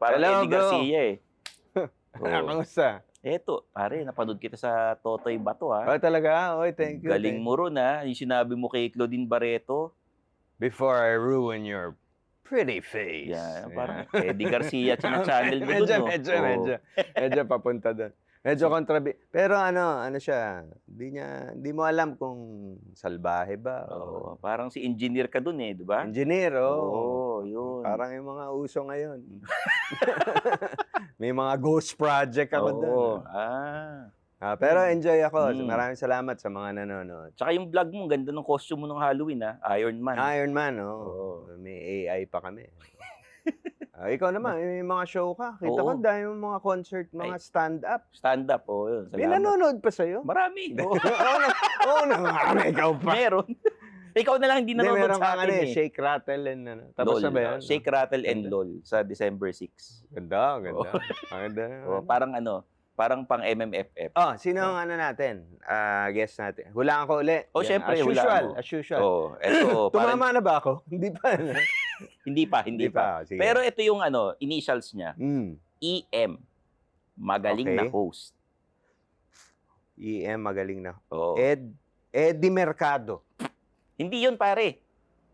Parang Hello, Eddie bro. Garcia eh. Kamusta? Eto, pare, napanood kita sa Totoy Bato ha. Oh, talaga? Oy, thank you. Galing mo ron ha. Yung sinabi mo kay Claudine Barreto. Before I ruin your pretty face. Yan, parang Eddie Garcia channel mo dun, no? Medyo papunta doon. Medyo pero ano siya, hindi mo alam kung salbahe ba o Parang si engineer ka dun eh, di ba? engineer, Oo, yun. Parang yung mga uso ngayon. May mga ghost project ako doon. Oo. Pero enjoy ako. Mm. Maraming salamat sa mga nanonood. Tsaka yung vlog mo, ganda ng costume mo ng Halloween ha. Iron Man. Iron Man, may AI pa kami. Ikaw naman, may mga show ka. Kita ko dahil yung mga concert, mga stand-up. Stand-up, yun. May nanonood pa sa'yo? Marami. Oo naman, ikaw pa. Meron. Ikaw na lang hindi nanonood meron sa akin eh. Shake, Rattle, and ano. Tapos LOL. na ba yan? Shake, Rattle, and LOL sa December 6. Ganda. Parang pang MMFF. Sino ang natin? Guest natin. Hulaan ko uli. Syempre, hulaan mo. As usual. Eto, Tumama na ba ako? Hindi pa. Hindi pa. Sige. Pero ito yung initials niya. EM. Magaling na host. EM, magaling na. Eddie Mercado. Hindi yun, pare.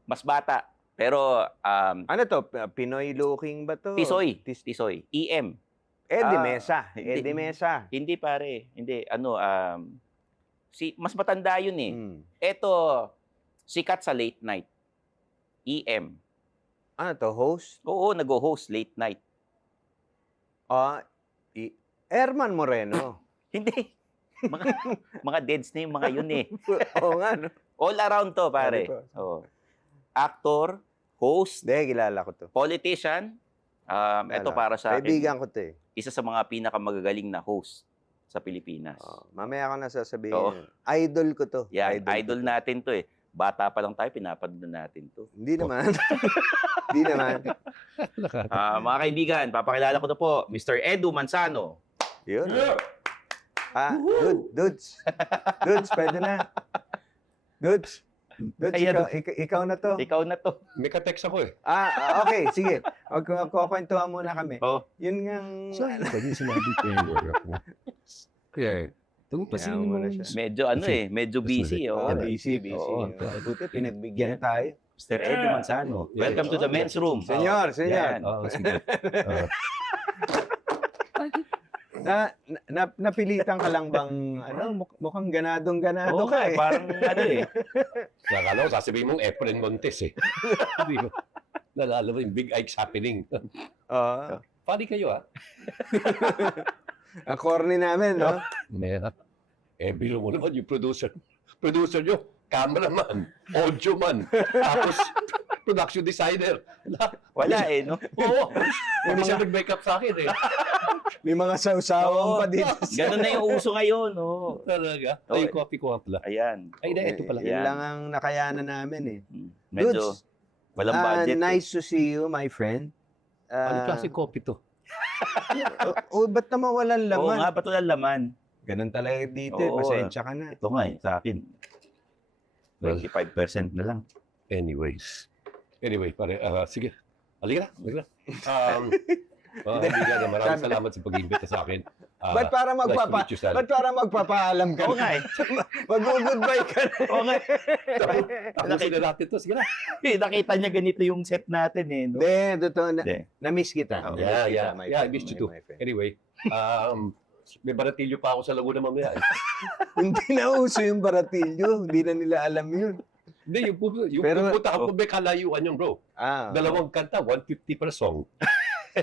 Mas bata. Pero, ano to? Pinoy looking ba to? Tisoy. EM. Eddie Mesa. Hindi, pare. Hindi. Mas matanda yun eh. Ito, sikat sa late night. EM. Ano to? Host? Oo, nag-host late night. Herman Moreno. Hindi. Mga deads na yung mga yun eh. Oo nga, no? All around to, pare. Actor, host, kilala ko to. politician. Ito para sa akin. Kaibigan ko to eh. Isa sa mga pinakamagagaling na host sa Pilipinas. Mamaya ko na sasabihin. Idol ko to. Yan, idol natin to eh. Bata pa lang tayo, pinapanood na natin to. Hindi naman. Hindi naman. Mga kaibigan, papakilala ko na po, Mr. Edu Manzano. Yun. Dudes. Dudes, pwede na. Dudes, ikaw na to. Ikaw na to. May ka-text ako eh. Okay, sige. Kukwentuhan muna kami. Yun ngang... Saan ba yung sinabi ko yung word ako? Kaya, pansinin mo na siya. Medyo busy. Busy. Buti, pinagbigyan tayo. Mr. Edu Manzano, welcome to the men's room. Senyor. Sige. Napilitan ka lang bang, mukhang ganadong-ganado ka eh. Parang Nakala ko, sasabihin mong Efren Montes eh. Hindi ko. Nalala mo yung Big Ike's Happening. Funny kayo Ang corny namin, no? Meron. Biro mo naman yung producer. Producer nyo, cameraman, audio man, tapos production designer. Wala eh, no? Oo. Hindi siya nag-make up sa akin eh. May mga sausawan pa dito. Ganun na yung uso ngayon, no? Talaga? Ay, coffee ko pala. Ayan. Ay, ito pala. Yan lang ang nakayanan namin eh. Medyo walang budget. Nice to see you, my friend. Ano klase coffee to? Ba't naman walang laman? Oo nga, ba't walang laman? Ganun talaga dito eh. Pasensya ka na. Ito nga sa akin. 25% na lang. Anyway, pare, sige. Halika na. Maraming salamat sa pag-imbita sa akin. Ba't para magpapaalam ka? Oo nga eh. Mag-goodbye ka na. Oo nga. Tapusin na natin to. Sige na. Nakita niya ganito yung set natin eh. No? Hindi, totoo na. Na-miss kita. Yeah, I missed you too. Anyway, may baratilyo pa ako sa Laguna mamaya. Hindi na uso yung baratilyo. Hindi na nila alam yun. Hindi, yung pupunta ka po may kalayuan yung bro. Dalawang kanta, 150 per song.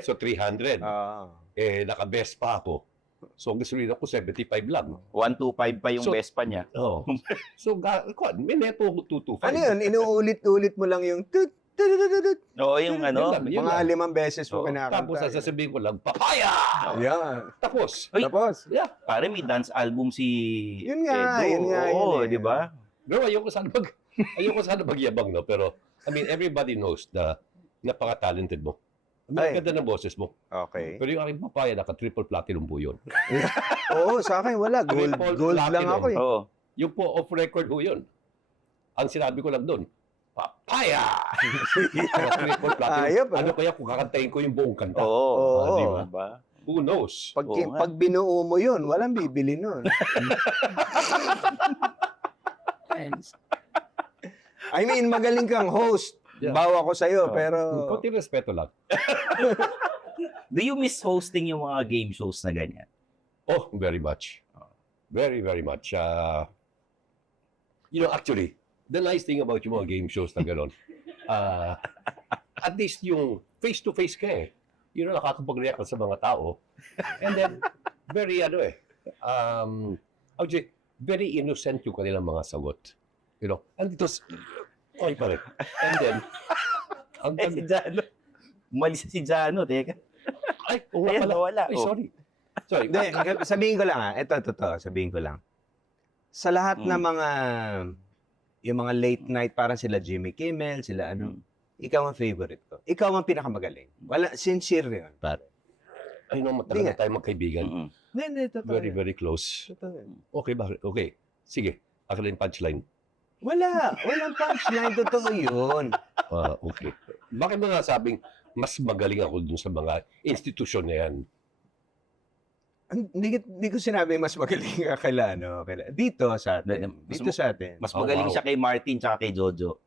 So 300. Naka-best pa ako. So gusto rin ako 75 lang. 125 pa yung best pa niya. Oo. So, may neto ako 225. Ano yun? Inuulit-ulit mo lang yung Oo, yung mga 5 beses mo kinakanta. Tapos sasabihin ko lang, papaya! Yeah. Tapos. Tapos? Yeah. Pare, may dance album si Yun nga. Oo, di ba? Pero ayoko sana magyabang, no? Pero, I mean, everybody knows na napaka-talented mo. Ang ganda ng boses mo. Okay. Pero yung aking papaya, naka-triple platinum po yun. Oo, sa akin wala. Gold lang ako eh. Oo. Yung po off-record ho yun. Ang sinabi ko lang doon, Papaya! Ayop, Ano kaya kung kakantayin ko yung buong kanta? Oo. Di ba? Diba? Who knows? Pag, Oo nga. pag binuo mo yun, walang bibili nun. I mean, magaling kang host. Yeah. Bawa ko sa'yo, pero... Konti respeto lang. Do you miss hosting yung mga game shows na ganyan? Oh, very much. Very, very much. Actually, the nice thing about yung mga game shows na gano'n, at least yung face-to-face ka eh. Nakakapag-react ka sa mga tao. And then, very, very innocent yung kanilang mga sagot. And it was, okay pa rin. And then, Si Jano. Umalis si Jano, teka. ay, oo nga Ayan, pala. nawala. Ay, sorry. Sorry. Hindi, sabihin ko lang ito, totoo, sabihin ko lang. Sa lahat ng mga, yung mga late night, parang sila Jimmy Kimmel, sila ikaw ang favorite ko. Ikaw ang pinakamagaling. Wala, sincere yun, pare. Ay, no, talaga tayo magkaibigan. Hindi, totoo. Very, very close. Totoo yun. Okay, bakit? Okay. Sige. Akin yung punchline. Walang punchline, totoo yun. Okay. Bakit mo nasabing mas magaling ako dun sa mga institusyon na yan? Hindi ko sinabi mas magaling ka kaila. Dito sa atin. Mas magaling siya kay Martin tsaka kay Jojo.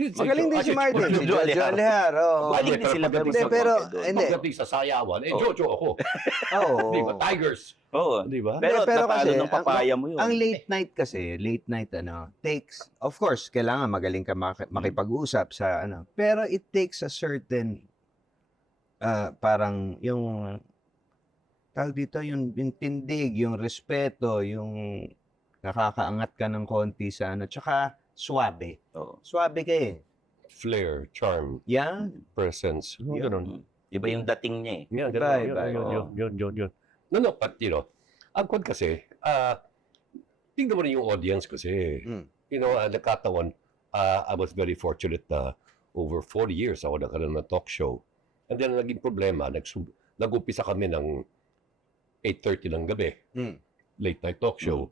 Magaling din si Martin. Si Jojo Jojo Alejaro. Magaling din sila. Hindi. Pagdating sa sayawan, Jojo ako. Oo. Di ba? Tigers. Oo. Di ba? Pero Pero natalo kasi, ng papaya mo yun. Ang late night takes, of course, kailangan magaling ka makipag-usap sa pero it takes a certain, parang yung, tawag dito, yung tindig, yung respeto, yung nakakaangat ka ng konti sa tsaka suabe. Oo. Suabe ka eh. Flair, charm, Yan. presence. Ganun. Iba yung dating niya eh. Yeah, Yun. No, but ang kwan kasi, tingnan mo rin yung audience kasi. Nagkataon, I was very fortunate na over 40 years ako nagkaroon ng talk show. And then naging problema, nag-umpisa kami ng 8:30 ng gabi. Late night talk show.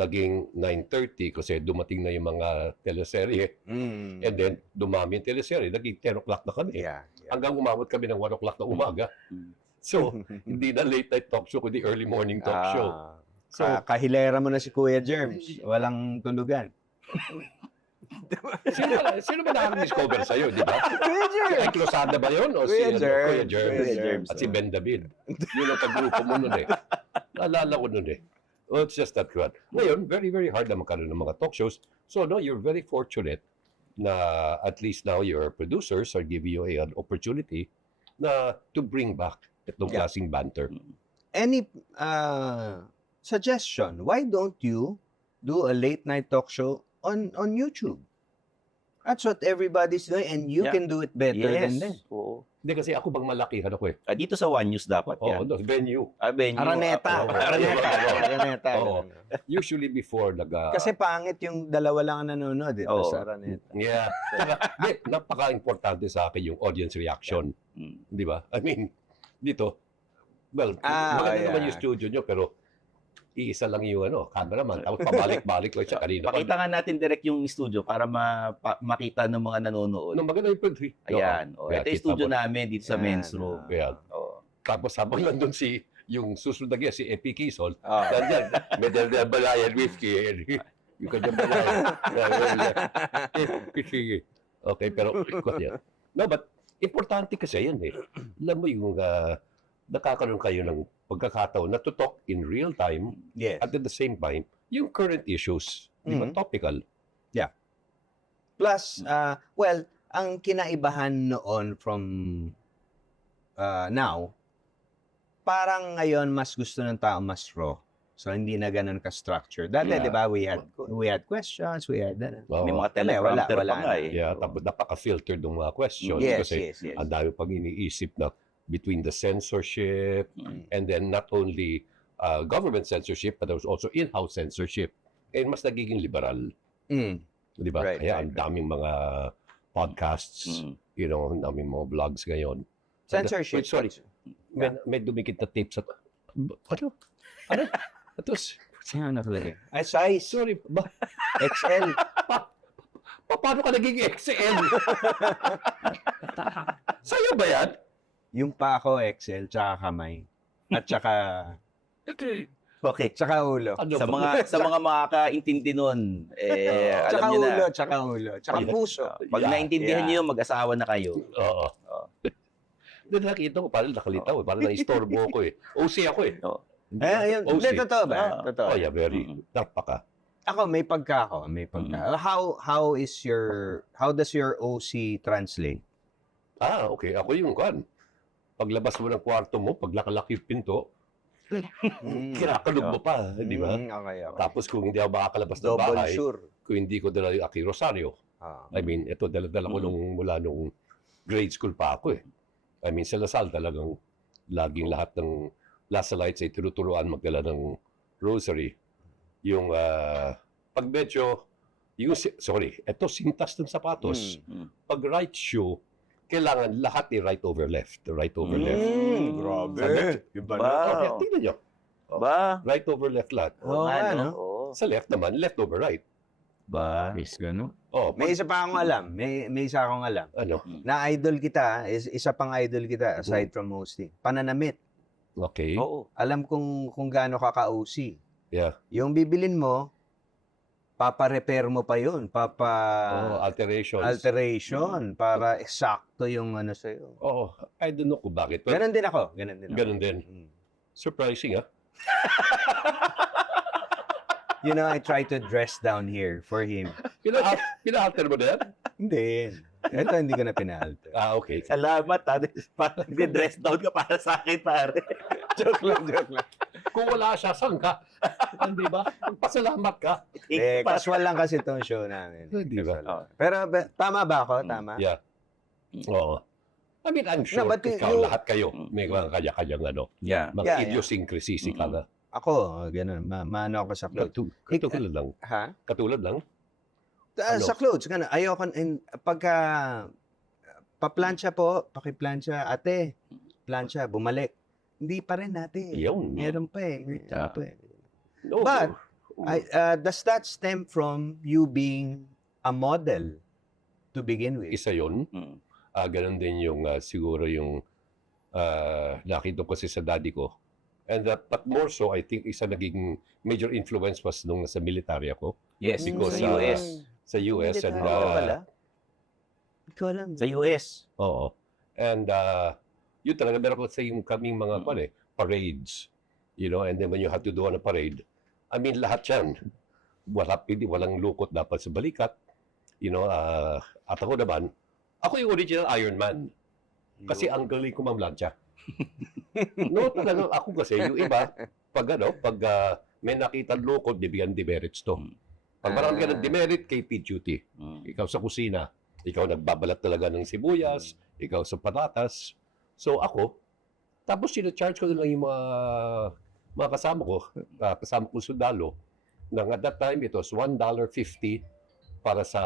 Naging 9:30 kasi dumating na yung mga teleserye. And then, dumami yung teleserye. Naging 10 o'clock na kami. Yeah. Hanggang umabot kami ng 1 o'clock na umaga. So, hindi na late night talk show, kundi early morning talk show. So, kahilera mo na si Kuya Germs. Walang tulugan. sino ba nakaka-discover sa'yo, di ba? Kuya Germs! Ay, Closada ba yun? O Kuya Kuya Germs. Germs. At si Ben David. Yun ang kagrupo mo nun eh. Naalala ko nun eh. Well, it's just that crowd. Ngayon, very, very hard na magkaroon ng mga talk shows. So, no, you're very fortunate na at least now your producers are giving you an opportunity na to bring back itong klaseng banter. Any suggestion? Why don't you do a late night talk show on YouTube? That's what everybody's doing and you can do it better than them. Oo. Hindi kasi ako bang malakihan ako eh. Dito sa One News dapat yan. Oo, venue. Venue. Araneta. Araneta. Usually before Kasi pangit yung dalawa lang ang nanonood dito sa Araneta. Yeah. Napaka-importante sa akin yung audience reaction. Di ba? I mean, dito, well, maganda naman yung studio nyo, pero iisa lang yung cameraman. Tapos pabalik-balik lang siya kanina. Pakita nga natin direct yung studio para makita ng mga nanonood. Maganda yung pwede. Ayan. Ito yung studio namin dito sa men's room. Ayan. Tapos habang nandun yung susunod na guest, si Epi Quezon, nandyan, medal na balayan whiskey. Yung kanyang balayan. Okay, pero no, but importante kasi yan eh. Alam mo yung nakakaroon kayo ng pagkakataon na to talk in real time at at the same time, yung current issues, di ba, topical. Yeah. Plus, well, ang kinaibahan noon from now, parang ngayon mas gusto ng tao mas raw. So, hindi na ganun ka-structured. Dati, di ba, we had questions, we had May mga teleprompter pa nga eh. Yeah, tapos napaka-filtered ng mga questions kasi ang dami pang iniisip na between the censorship and then not only government censorship but there was also in-house censorship and mas nagiging liberal. Di ba? Kaya ang daming mga podcasts, ang daming mga vlogs ngayon. Censorship. Sorry. May dumikit na tape sa... Ano? Ito. Ay, size. Sorry. XL. Paano ka naging XL? Sa'yo ba yan? Yung pa ako, Excel, tsaka kamay. At tsaka Okay. Tsaka ulo. Ano Sa ba? mga makakaintindi nun, alam Tsaka niyo na. ulo, tsaka ulo. Tsaka puso. Pag Yeah, naintindihan niyo, mag-asawa na kayo. Oo. Doon nakita ko, parang nakalitaw. Parang na-istorbo ko eh. OC ako eh. Ayun. OC. Hindi, totoo ba? Totoo. Oh, yeah, very. Napaka. Ako, may pagka ako. May pagka. How does your OC translate? Okay. Ako yung kan. Paglabas mo ng kwarto mo, pag nakalaki yung pinto, kinakalog mo pa, di ba? Okay. Tapos kung hindi ako makakalabas ng Double bahay, sure. kung hindi ko dala yung Aki Rosario, I mean, ito, dala-dala ko mula nung grade school pa ako eh. I mean, sa Lasal talagang laging lahat ng Lasalites ay tinuturuan magdala ng rosary. Yung, pag medyo, ito sintas ng sapatos. Pag right shoe, kailangan lahat right over left. Right over left. Grabe. Iba Wow. na. Tingnan nyo. Ba? Right over left lahat. Oo, ano? Oo. Sa left naman, left over right. Ba? Gano? Oh, May isa pa akong alam. May isa akong alam. ano? Na idol kita, isa pang idol kita aside from hosting. Pananamit. Okay. Oo. Alam kung gaano ka ka-OC. Yeah. Yung bibilin mo, papa-repair mo pa yun. Alterations. Alteration para eksakto yung ano sa'yo. I don't know kung bakit. But Ganon din ako. ganun din. Surprising, ah. You know, I try to dress down here for him. Pina-alter mo na yan? Hindi. Ito hindi ko na pinaalter. Okay. Salamat, ha. Parang dress down ka para sa akin, pare. Joke lang. Kung wala siya, saan ka? Di ba? Pasalamat ka. Casual lang kasi itong show namin. Di ba? Casual lang. Pero tama ba ako? Tama? Yeah. Oo. I mean, I'm sure but lahat kayo may mga kanya-kanyang Yeah. mga Yeah. idiosyncrasies ka na. Ako, ganun. Maano ako sa clothes. Katulad lang. Ha? Katulad lang. Sa clothes, ganun. Ayoko, pagka paplansya po, pakiplansya, ate, plansya, bumalik. Hindi pa rin natin. Yun. Meron pa eh. No. But, does that stem from you being a model to begin with? Isa yun. Ganun din yung siguro yung nakita ko kasi sa daddy ko. And but more so, I think isa naging major influence was nung nasa military ako. Yes, Because, sa US. Sa US. And, Ikaw lang. Sa US. oo. And yun talaga, meron ko sa yung kaming mga parades. You know, and then when you have to do on a parade, I mean, lahat yan. Walang lukot dapat sa balikat. You know, at ako naman, ako yung original Iron Man. Kasi ang galing ko mamlansya. No, talaga ako kasi yung iba, pag may nakita lukot, bibigyan demerits to. Pag marami ka ng demerit, KP duty. Ikaw sa kusina, ikaw nagbabalat talaga ng sibuyas, ikaw sa patatas. So ako, tapos sinacharge ko na lang yung mga kasama ko sundalo, na at that time it was $1.50 para sa...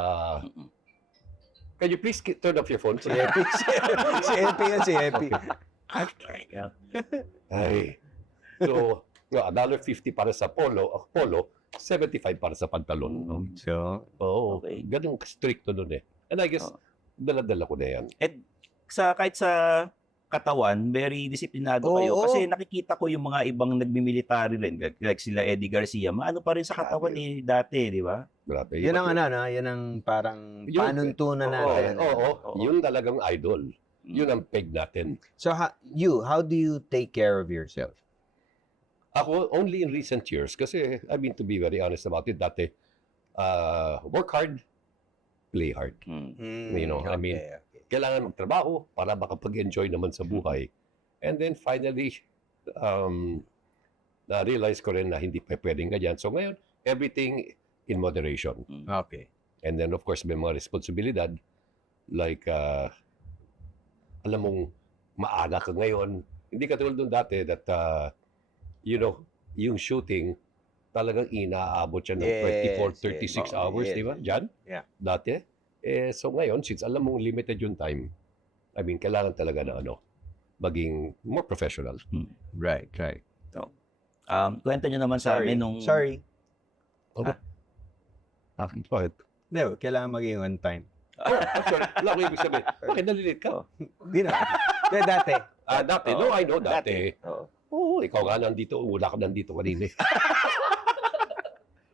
Can you please turn off your phone? Si Epi. Si Epi yan, si Epi. Ay. So, $1.50 para sa polo, 75 para sa pantalon. So, Okay. Ganun stricto doon eh. And I guess, dala-dala ko na yan. Kahit sa katawan, very disiplinado kayo. Oo. Kasi nakikita ko yung mga ibang nagmimilitary rin, like sila Eddie Garcia, maano pa rin sa katawan dati, di ba? Grabe. yun ang yun ang parang Yun, panuntunan natin. Oo. Yun talagang idol. Yun ang peg natin. So, how do you take care of yourself? Ako, only in recent years, kasi I mean to be very honest about it, dati, work hard, play hard. You know, I mean, kailangan magtrabaho para makapag-enjoy naman sa buhay. And then finally, na-realize ko rin na hindi pa pwedeng ganyan. So ngayon, everything in moderation. Okay. And then of course, may mga responsibilidad. Like, alam mong maaga ka ngayon. Hindi ka tulad nung dati that, you know, yung shooting, talagang inaabot siya ng 24, 36 hours, di ba? Diyan? Yeah. Dati. So ngayon, since alam mong limited yung time, I mean, kailangan talaga na maging more professional. Right. Kwento nyo naman sa amin nung... Sorry. Bakit? Hindi, kailangan maging on time. Actually, wala ko ibig sabihin. Bakit nalilate ka? Hindi na. Kaya dati. Dati. No, I know dati. Oo. Oo, ikaw nga nandito. Wala ka nandito kanina.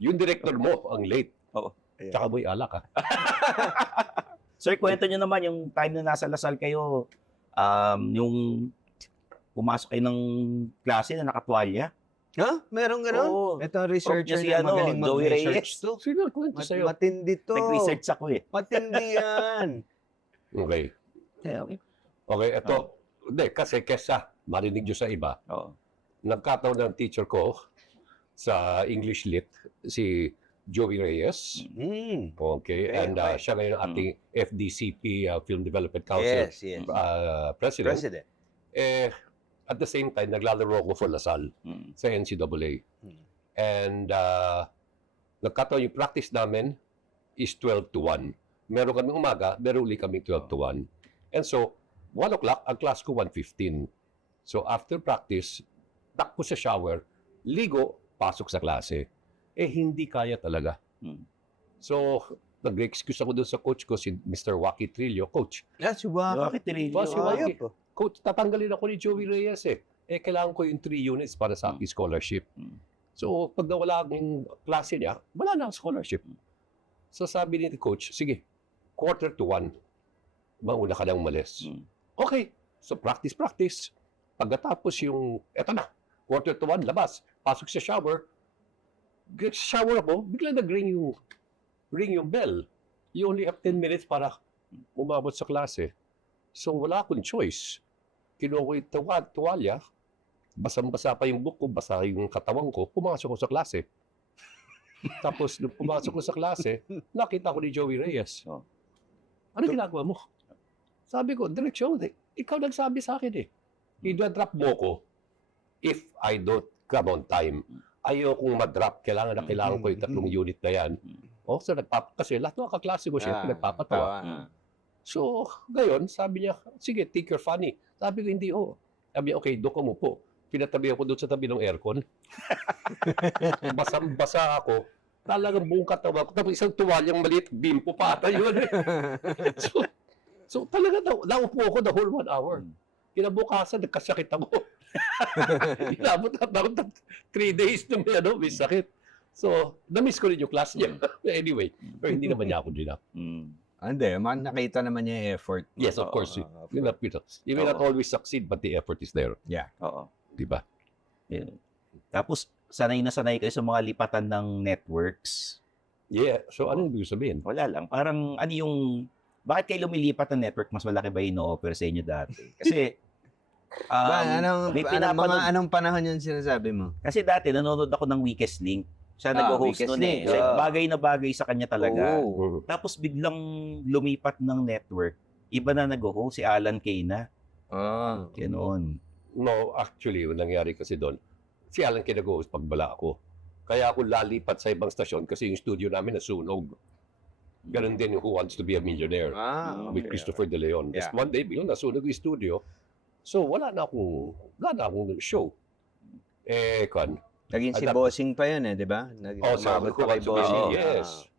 Yung director mo, ang late. Oo. Tsaka mo'y alak, ha? Sir, kwento nyo naman yung time na nasa Lasal kayo, yung pumasok kayo ng klase na nakatwalya. Ha? Meron ganun? Oo. Ito ang researcher Si na ano, magaling Joey mag-research Reyes. to. Sino kwento sa'yo? Matindi to. Nag-research ako eh. Matindi yan. Okay. Okay. Okay, ito. Hindi, kasi kesa marinig nyo sa iba, Oo. nagkataon ng teacher ko sa English Lit, si Joey Reyes. Mm. Okay, and okay. siya ngayon ang ating FDCP Film Development Council Yes, yes. president. President. At the same time, naglalaro ko for Lasal Mm. sa NCAA. Mm. And nagkataon yung practice namin is 12 to 1. Meron kami umaga, meron uli kami 12 to 1. And so, 1 o'clock, ang class ko 1:15. So after practice, takbo sa shower, ligo, pasok sa klase. Hindi kaya talaga. Mm. So, nag-excuse ako doon sa coach ko, si Mr. Waki Trillo. Coach, That's why. Bakit rin? Boss, yung Ayop, Waki. Coach, tatanggalin ako ni Joey Reyes kailangan ko yung 3 units para sa aking scholarship. Mm. So, pag nawala yung klase niya, wala na ang scholarship. So, sabi ni coach, sige, 1:45, mauna ka nang umalis. Mm. Okay. So, practice. Pagkatapos yung, eto na, 1:45, labas. Pasok sa shower. Shower ako, bigla nag-ring yung bell. You only have 10 minutes para umabot sa klase. So, wala akong choice. Kinuha ko yung tuwalya, basang-basa pa yung book ko, basa yung katawan ko, pumasok ko sa klase. Tapos, nung pumasok ko sa klase, nakita ko ni Joey Reyes. Oh. Ano ginagawa mo? Sabi ko, direksyon, ikaw nagsabi sa akin i-drop mo ko if I don't come on time. Ayokong ma-drop, kailangan ko yung 3 unit na yan. So, kasi lahat ng kaklase ko siya, nagpapatawa. So, ngayon, sabi niya, sige, take your funny. Sabi ko, hindi, Sabi niya, okay, doon ka mo po. Pinatabi ako doon sa tabi ng aircon. Basang-basa ako. Talagang buong katawan ko. Tapos isang tuwalyang maliit, bimpo pata yun. So talaga naupo ako the whole 1 hour. Kinabukasan, nagkasakit ako. Inabot ako 3 days na may sakit. So, na-miss ko rin yung class niya. Anyway, pero hindi naman niya ako dinap. Hindi, nakita naman niya yung effort. Yes, of course. You may not always succeed, but the effort is there. Yeah. Oo. Diba? Yeah. Tapos, sanay na sanay kayo sa mga lipatan ng networks. Yeah. So, anong ibig sabihin? Wala lang. Parang, ano yung, bakit kayo lumilipat ng network? Mas malaki ba yung no-offer sa inyo dati? Kasi, anong panahon yun sinasabi mo? Kasi dati, nanonood ako ng Weakest Link. Siya nag-host Weakest nun Link. So, bagay na bagay sa kanya talaga. Oh. Tapos, biglang lumipat ng network. Iba na nag-host, si Alan Kay na. Ganoon. No, actually, yung nangyari kasi doon, si Alan kinag-host pagbala ako. Kaya ako lalipat sa ibang stasyon kasi yung studio namin nasunog. Ganon din yung Who Wants to be a Millionaire with Christopher De Leon. Yeah. One day, biglang nasunog yung studio. So, wala na akong show. Naging si At that- Bossing pa yun di ba? sa Umabot Who pa kay Wants to be a Bossing. Millionaire. Yes.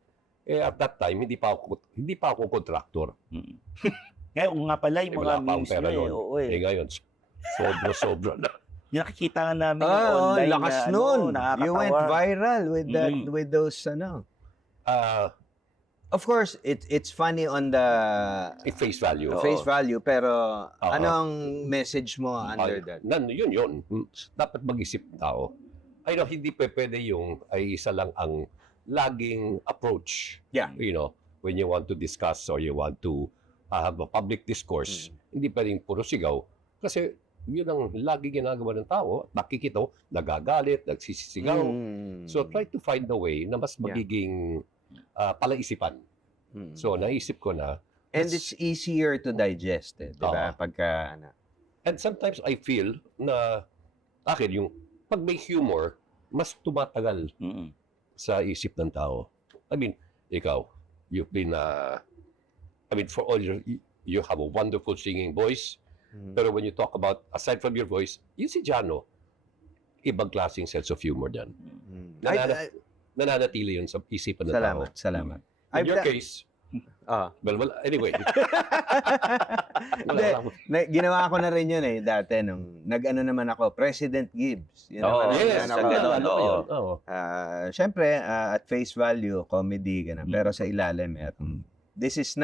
At that time, hindi pa ako contractor. Ngayon nga pala, yung mga Wala pa akong memes pera nyo noon. Oo Ngayon, sobra na. Yung nakikita nga namin yung online lakas na, nun. nakakatawa. You went viral with that, Mm. with those, Of course, it's funny on the Face value. face value, pero Oo. anong message mo under that? Yun. Dapat mag-isip ng tao. I know, hindi pwede yung ay isa lang ang laging approach. Yeah. You know, when you want to discuss or you want to have a public discourse, hindi pwedeng puro sigaw. Kasi yun ang lagi ginagawa ng tao. Nakikita mo, nagagalit, nagsisisigaw. So try to find a way na mas magiging palaisipan. So naisip ko na. And it's easier to digest, di ba? Oo. Pagka, And sometimes I feel na akin yung pag may humor, mas tumatagal sa isip ng tao. I mean, ikaw, you've been, for all you have a wonderful singing voice, pero when you talk about, aside from your voice, yung si Jano, ibang klaseng sense of humor dyan. Nananatili yun sa isipan ng tao. Salamat. In your case, well, anyway. Hindi, ginawa ko na rin yun dati nung nag-ano naman ako, President Gibbs. Yun naman, Yes, ano ko. ano ba yun? Oo. Syempre, at face value, comedy, ganun. Pero sa ilalim, this is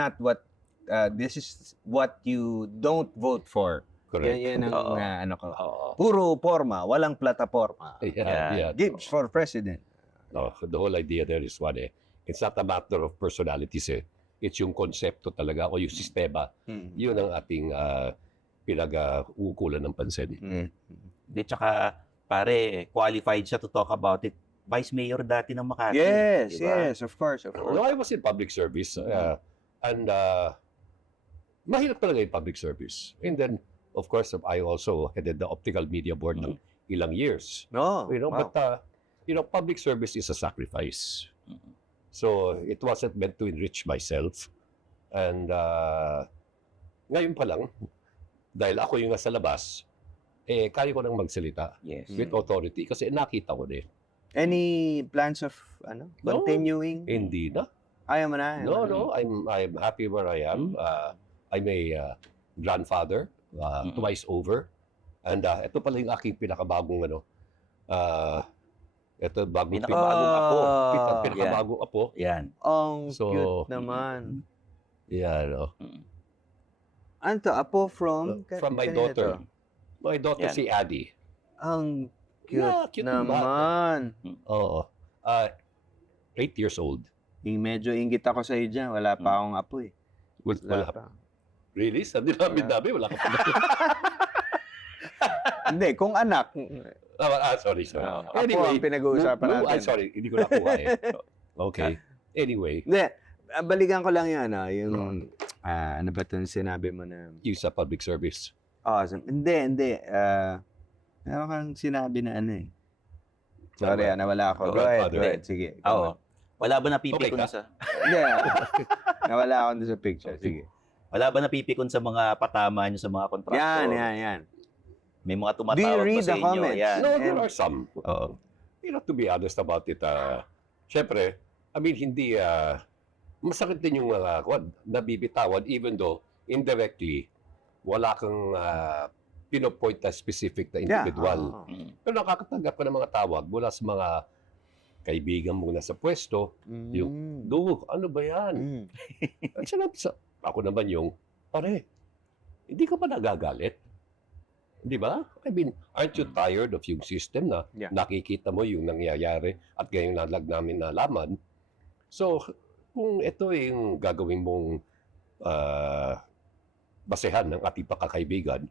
what you don't vote for. Correct. Yan ang Oo. ano ko. Oo. Puro forma, walang plataforma. Yeah. Gibbs for president. No, the whole idea there is one it's not a matter of personalities It's yung konsepto talaga o yung sistema. Yun ang ating pinag-uukulan ng pansin. Di tsaka, pare, qualified siya to talk about it. Vice Mayor dati ng Makati. Yes, diba? yes, of course, of No, course. I was in public service and mahirap talaga yung public service. And then, of course, I also headed the optical media board ng ilang years. No, But public service is a sacrifice. So, it wasn't meant to enrich myself. And ngayon pa lang, dahil ako yung nasa labas, kaya ko nang magsalita Yes. with authority kasi nakita ko din. Any plans of No. continuing? Hindi na. Ayaw mo na? No, I'm happy where I am. I'm a grandfather twice over. And ito pala yung aking pinakabagong ito bagong Pinakabagong apo. Pinakabagong apo. Yan. Ang So, cute naman. Yeah, Ano to? Apo from? From my kanina daughter. to? My daughter Yan. si Addie. Ang cute, Yeah, cute ng bata. naman. Oo. 8 years old. Medyo inggit ako sa iyo dyan. Wala pa akong apo eh. Wala pa. Really? Sabi namin wala ka pa. Hindi, kung anak. Sorry. Apo ang pinag-uusapan natin. Sorry, hindi ko nakuha Okay. Anyway, Hindi, balikan ko lang yan. Ano ba ito sinabi mo na? yung sa public service. Hindi. Meron kang sinabi na Sorry, nawala ako. Go ahead. Sige. Oo. Wala ba napipikon Okay ka? sa... Hindi. Nawala ako doon sa picture. Sige. Wala ba napipikon sa mga patama nyo sa mga kontraktor? Yan. May mga Do you tumatawag read pa sa the inyo. comments? Yan. No, there are some. Oo. To be honest about it, syempre, hindi, masakit din yung nabibitawan even though indirectly, wala kang pinopoint na specific na individual. Pero nakakatanggap ka ng mga tawag mula sa mga kaibigan mo na sa pwesto, yung, ano ba yan? At ako naman yung, pare, hindi ka ba nagagalit? Di ba? Aren't you tired of yung system na nakikita mo yung nangyayari at ngayon namin nalaman? So, kung ito yung gagawin mong basehan ng ating pagkakaibigan,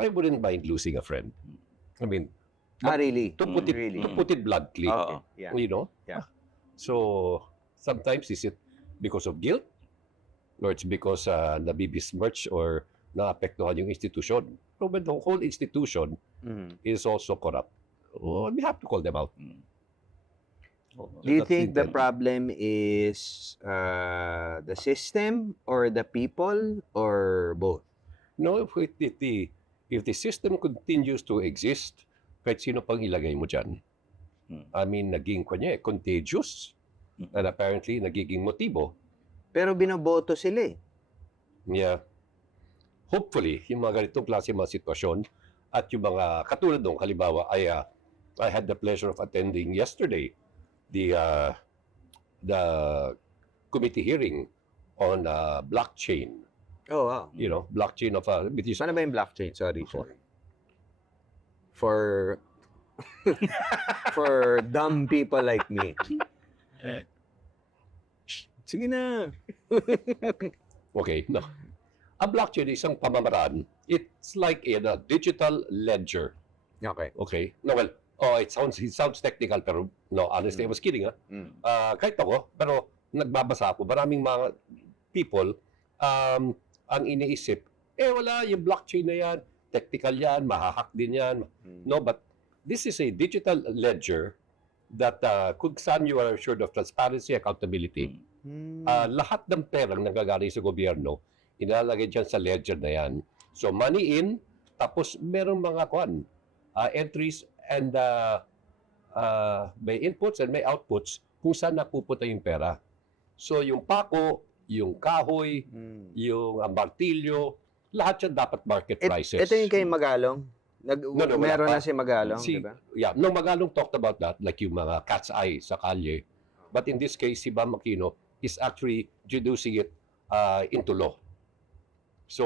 I wouldn't mind losing a friend. Really? To put it bluntly, Oo. Yeah. Yeah. So, sometimes is it because of guilt? Or it's because nabibismirch or naapektuhan yung institution? So, when the whole institution is also corrupt, we have to call them out. Do you That's think the intended. problem is the system or the people or both? No, if the system continues to exist, kahit sino pang ilagay mo dyan, naging contagious and apparently nagiging motibo. Pero binoboto sila eh. Yeah. Hopefully, yung mga ganitong klase mga sitwasyon at yung mga katulad nung halimbawa, I had the pleasure of attending yesterday the committee hearing on blockchain. Oh, wow. Blockchain of Ano ba yung blockchain? Sorry. For for dumb people like me. Sige na. Okay, no. Ang blockchain is isang pamamaraan. It's like a digital ledger. Okay. Okay? No, well, it sounds technical, pero no, honestly, I was kidding, ha? Kahit ako, pero nagbabasa ako, maraming mga people, ang iniisip, wala, yung blockchain na yan, technical yan, mahahack din yan. No, but this is a digital ledger that kung saan you are assured of transparency, accountability. Lahat ng perang nagagaling sa gobyerno, inalalagay dyan sa ledger na yan. So, money in, tapos merong mga entries and may inputs and may outputs kung saan napupunta yung pera. So yung pako, yung kahoy, yung martilyo, lahat yan dapat market prices. Ito yung kay Magalong. wala Meron pa. na si Magalong, di ba? Yeah, no, Magalong talked about that, like yung mga cat's eye sa kalye. But in this case, si Bam Aquino is actually deducing it into law. So,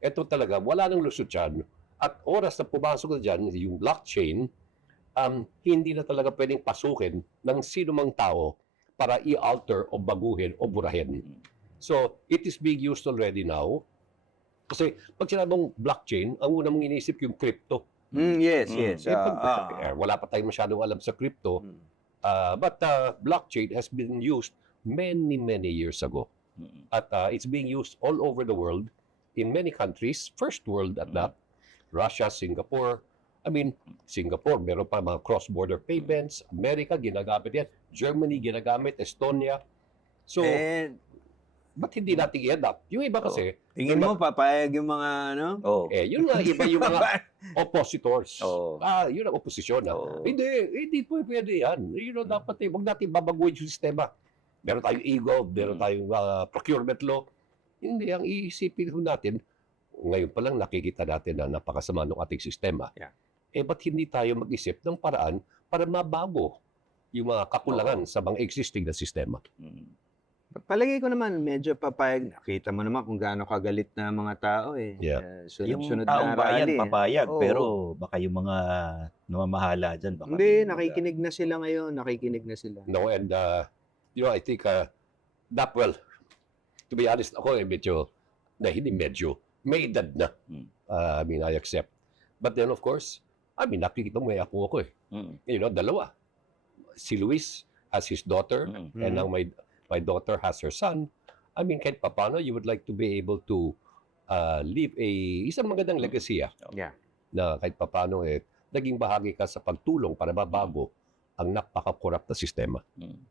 eto talaga, wala nang lusot dyan. At oras na pumasok na dyan, yung blockchain, hindi na talaga pwedeng pasukin ng sino mang tao para i-alter o baguhin o burahin. So, it is being used already now. Kasi pag sinabong blockchain, ang una mong inisip yung crypto. Yes. Wala pa tayong masyadong alam sa crypto. But blockchain has been used many years ago. At it's being used all over the world in many countries, first world at that. Russia, Singapore. I mean, Singapore, meron pa mga cross-border payments. America, ginagamit yan. Germany, ginagamit. Estonia. So, ba't hindi natin i-adapt? Yung iba kasi, Tingin mo, papayag yung mga, ano? yun nga, iba yung mga oppositors. Oo. Yun ang oposisyon. Oo. Hindi po pwede yan. Dapat huwag natin babaguhin yung sistema. Meron tayong ego, meron tayong procurement law. Hindi, ang iisipin ho natin, ngayon pa lang nakikita natin na napakasama ng ating sistema. Yeah. Ba't hindi tayo mag-isip ng paraan para mabago yung mga kakulangan sa mga existing na sistema? Palagay ko naman, medyo papayag. Nakita mo naman kung gaano kagalit na mga tao eh. Yeah. Yung Sunod-sunod taong na bayan, rally. papayag. Oo. Pero baka yung mga namamahala dyan. Baka Hindi, nakikinig na sila ngayon. Nakikinig na sila. No, and I think well, to be honest, ako hindi medyo, may edad na. I mean, I accept. But then, of course, nakikita mo, may apo ako eh. Dalawa. Si Luis has his daughter, and now my daughter has her son. I mean, kahit papano, you would like to be able to leave isang magandang legacy. Yeah. Na kahit papano, naging bahagi ka sa pagtulong para mabago ang napaka-corrupt na sistema.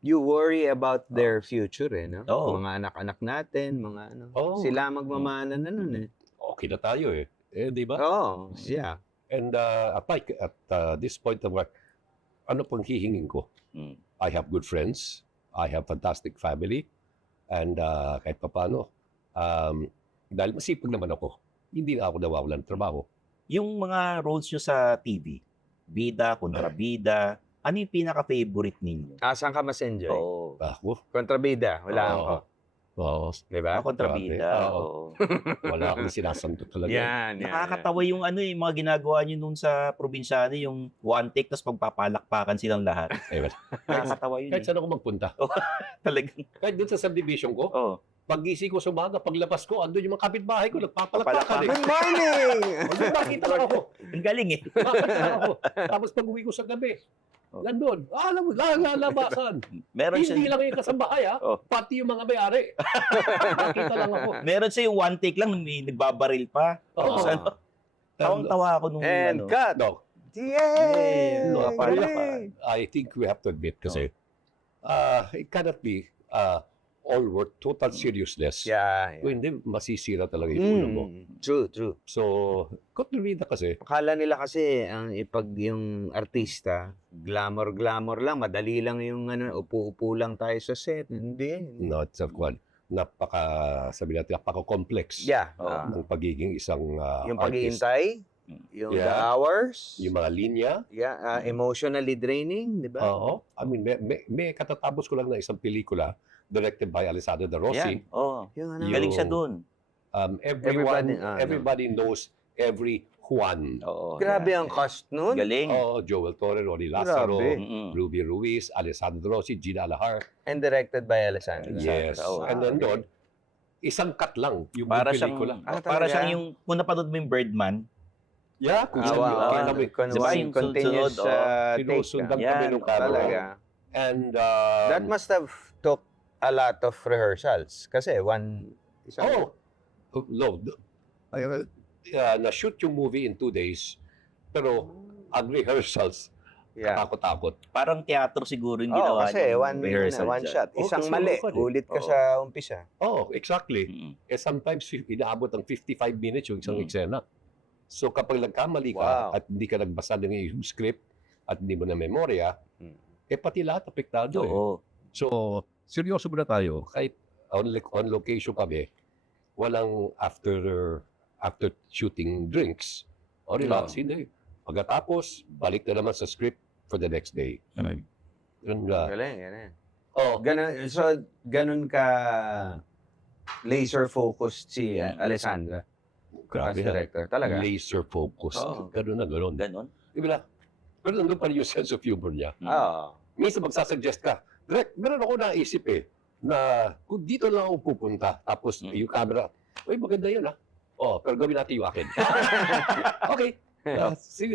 You worry about their future eh, no? Oo. Mga anak-anak natin, mga ano. Oo. Sila magmamana na nun eh. Okay na tayo eh. Di ba? Oo, yeah. And at this point of work, ano pang hihingin ko? I have good friends. I have fantastic family. And kahit papano, dahil masipag naman ako, hindi na ako nawawalan ng trabaho. Yung mga roles nyo sa TV, bida, kontrabida, ano yung pinaka-favorite ninyo? Saan ka mas enjoy? Ako? Kontrabida, wala ako. Oo. Diba? Kontrabida. Oo. Wala akong sinasantot talaga. Yan. Nakakatawa yung yung mga ginagawa nyo nung sa probinsyano, yung one take, tapos pagpapalakpakan silang lahat. Nakakatawa yun. Kahit saan ako magpunta. Talagang. Kahit dun sa subdivision ko, pag-gising ko sa umaga, paglabas ko, andun yung mga kapitbahay ko, nagpapalakpakan eh. Good morning! Nakita lang ako. Ang galing eh. Nakita ako. Tapos pag-uwi ko sa gabi, nandun, alam mo, lalabasan. Meron Hindi siya, lang yung kasambahay pati yung mga may-ari. Nakita lang ako. meron siya yung one take lang, may nagbabaril pa. Oo. Tapos tawang-tawa ako nung And cut! No, Yay! Galing. I think we have to admit kasi it cannot be all worth total seriousness. Yeah. Kung hindi, masisira talaga yung ulo mo. True. So, kontrabida kasi, Akala nila kasi pag yung artista, glamour lang, madali lang yung upo-upo lang tayo sa set. Hindi. not sabi natin, napaka-complex Yeah. ng pagiging isang Yung artist. paghihintay, yung the Yeah. hours, Yung mga linya. emotionally draining, di ba? Oo. I mean, may katatapos ko lang na isang pelikula directed by Alessandro De Rossi. Yan. Oo. Yung Galing siya dun. Everybody knows every Juan. Oo. Grabe ang cast nun. Galing. Joel Torre, Ronnie Lazaro, Grabe. Ruby Ruiz, Alessandro De Rossi, Gina Alahar. And directed by Alessandro. Yes. Oo. And then doon, isang cut lang yung Para pelikula. siyang, para siyang yung, kung napanood mo yung Birdman, Yeah, kung saan yung Diba yung continuous sunod, take. sinusundan Yan, kami ng camera. Talaga. And That must have took a lot of rehearsals. Kasi isang... na-shoot yung movie in 2 days, pero ang rehearsals, takot-takot. parang teatro siguro yung Oo, ginawa kasi niyo, one rehearsal one dyan. shot. Isang kasi mali. local eh. Ulit ka Oo. sa umpisa. Exactly. Sometimes inaabot ng 55 minutes yung isang eksena. So kapag nagkamali ka Wow. at hindi ka nagbasa ng yung script at hindi mo na memorya, pati lahat apektado eh. Oo. So seryoso muna tayo. Kahit on location kami, walang after shooting drinks. O relax, hindi. Pagkatapos, balik na naman sa script for the next day. Yun nga. Galing. Oh, Ganun ka laser focused si Alessandra as grabe na. director. Talaga? Laser focused. Oo. Ganun na ganun. Ganon. Diba? Pero nandun pa rin yung sense of humor niya. Oo. Minsan magsasuggest ka, Direk, meron ako naisip na kung dito lang ako pupunta, tapos yung camera, uy, maganda yun pero gawin natin yung akin. Okay.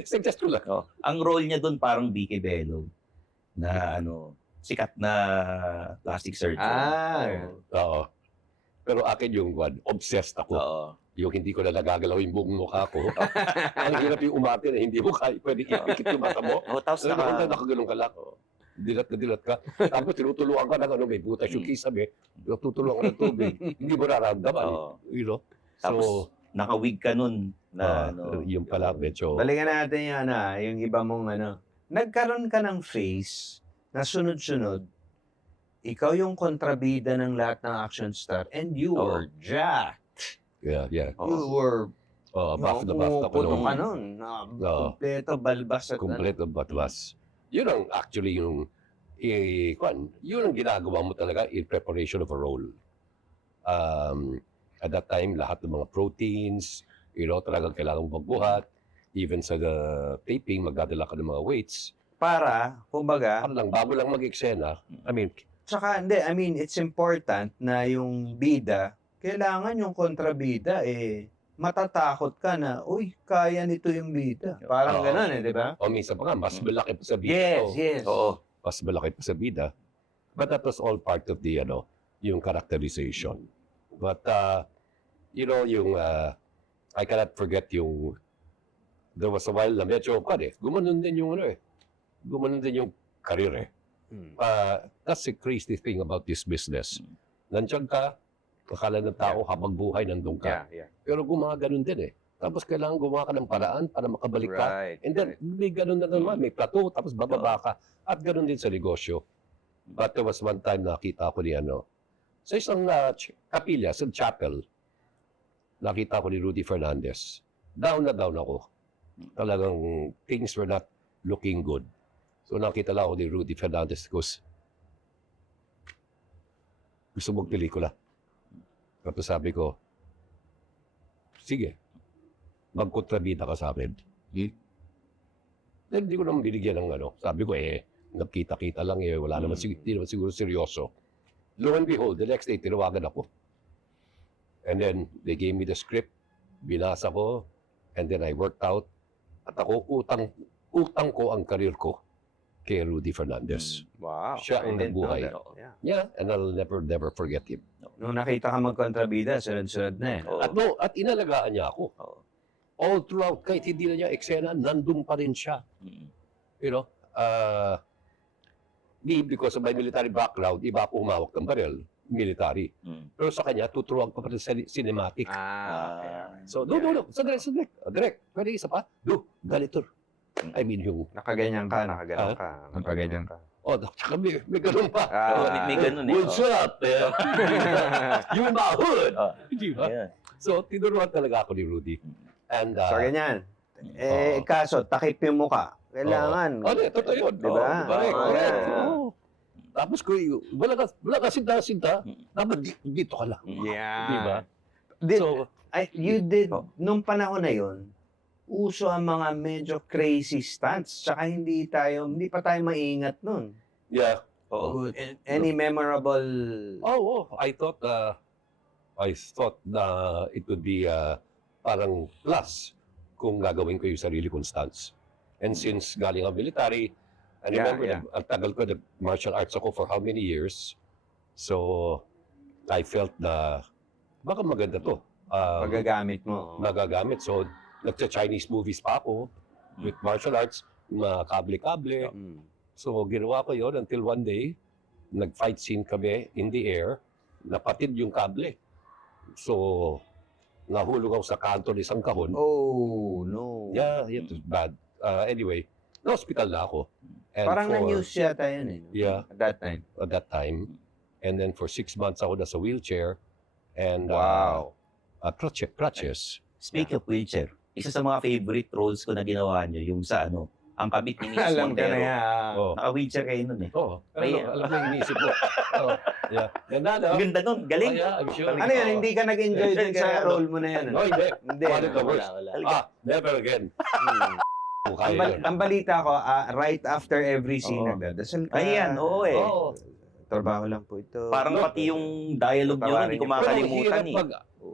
Suggest ko lang. Ang role niya doon parang BK Bello na sikat na plastic surgeon. Oo. Pero akin yung obsessed ako. Oo. Yung hindi ko na nagagalaw yung buong mukha ko. Ang hirap yung umati na hindi mo kaya pwede ipikit yung mata mo. Tapos Nakagulong ka lang. Dilat ka. Tapos tinutulungan ka ng may butas yung kisame. Tutulungan ka ng tubig. Hindi mo nararamdaman. You know? Tapos, naka-wig ka nun. Yung pala, medyo... Balikan natin yung iba mong Nagkaroon ka ng face na sunod-sunod. Ikaw yung kontrabida ng lahat ng action star and you were jacked. Yeah. You were Buff na buff ako puno noon. ka nun. Kompleto, balbas at Complete of batwas. Yun ang actually yun ang ginagawa mo talaga in preparation of a role. At that time, lahat ng mga proteins, talagang kailangan mong magbuhat. Even sa taping, magdadala ka ng mga weights. Para, kumbaga, Para lang, bago lang mag-eksena, tsaka hindi, it's important na yung bida, kailangan yung kontrabida, matatakot ka na, uy, kaya nito yung bida. Parang Oo. ganun di ba? o minsan pa nga, mas malaki pa sa bida. Yes. Oo. Mas malaki pa sa bida. But that was all part of the, yung characterization. But, I cannot forget there was a while na medyo, gumanon din yung gumanon din yung career That's the crazy thing about this business. Nandiyan ka, akala ng tao habang buhay nandun ka. Yeah. Pero gumaganon din Tapos kailangan gumawa ka ng paraan para makabalik ka. Right. And then, may ganun na naman, may plateau, tapos bababa ka. At ganun din sa negosyo. But there was one time nakita ko ni sa isang kapilya, sa chapel, nakita ko ni Rudy Fernandez. Down na down ako. Talagang things were not looking good. So nakita lang ako ni Rudy Fernandez gusto mong pelikula. Tapos sabi ko, sige, magkontrabida ka sa akin. Hindi ko naman binigyan ng Sabi ko nagkita-kita lang wala naman, hindi naman siguro seryoso. Lo and behold, the next day, tinawagan ako. And then, they gave me the script, binasa ko, and then I worked out. At ako, utang ko ang karir ko kay Rudy Fernandez. Wow. Siya ang I didn't know nagbuhay. that. Yeah. Yeah, and I'll never forget him. Nung nakita ka magkontrabida, sunod-sunod na At inalagaan niya ako. All throughout, kahit hindi na niya eksena, nandun pa rin siya. Because of my military background, iba ako humawak ng baril, military. Pero sa kanya, tuturuan pa rin sa cinematic. So, no. Sandali. Direct, pwede isa pa? Ganito. I mean, yung... Nakaganyan ka. Nakaganyan ka. Tsaka may ganun pa. May ganun What's up? Yung mga hood. Di ba? Yeah. So, tinuruan talaga ako ni Rudy. And, So, ganyan. Kaso, takip yung mukha. Kailangan. Totoo yun. Di ba? Correct. Yeah. Tapos wala ka sinta. Dapat dito ka lang. Yeah. Di ba? You did, nung panahon na yun, uso ang mga medyo crazy stunts. Tsaka hindi pa tayo maingat nun. Yeah. Any memorable... I thought na it would be parang plus kung gagawin ko yung sarili kong stunts. And since galing ang military, I remember ang tagal ko nag-martial arts ako for how many years. So, I felt na baka maganda to. Magagamit mo. Magagamit. So, nagsa-Chinese movies pa ako with martial arts, mga kable-kable. So, ginawa ko yon until one day, nag-fight scene kami in the air, napatid yung kable. So, nahulog ako sa kanto ng isang kahon. Oh, no. Yeah, it was bad. Anyway, na-hospital na ako. And Parang na-news yata yun Yeah. At that time. At that time. And then for 6 months ako nasa wheelchair. And Wow. crutches. Speak of wheelchair, isa sa mga favorite roles ko na ginawa nyo, yung sa ang kabit ni Mrs. Alam ka na Montero. yan. Oh. Naka-wheelchair kayo nun eh. Oo. May- Alam mo yung iniisip ko. Oh, yeah. Ganda, no? Ang ganda nun, galing. Oh, yeah, I'm sure. Ano yan, hindi ka nag-enjoy din sa role mo na yan? No, hindi. Hindi. One of the worst. Wala. Never again. Mukha yun. Ang balita ko, right after every scene, Oo. nagdadasal ka. Ayan, oo eh. Oo. Trabaho lang po ito. Parang pati yung dialogue nyo, hindi ko Pero makakalimutan eh.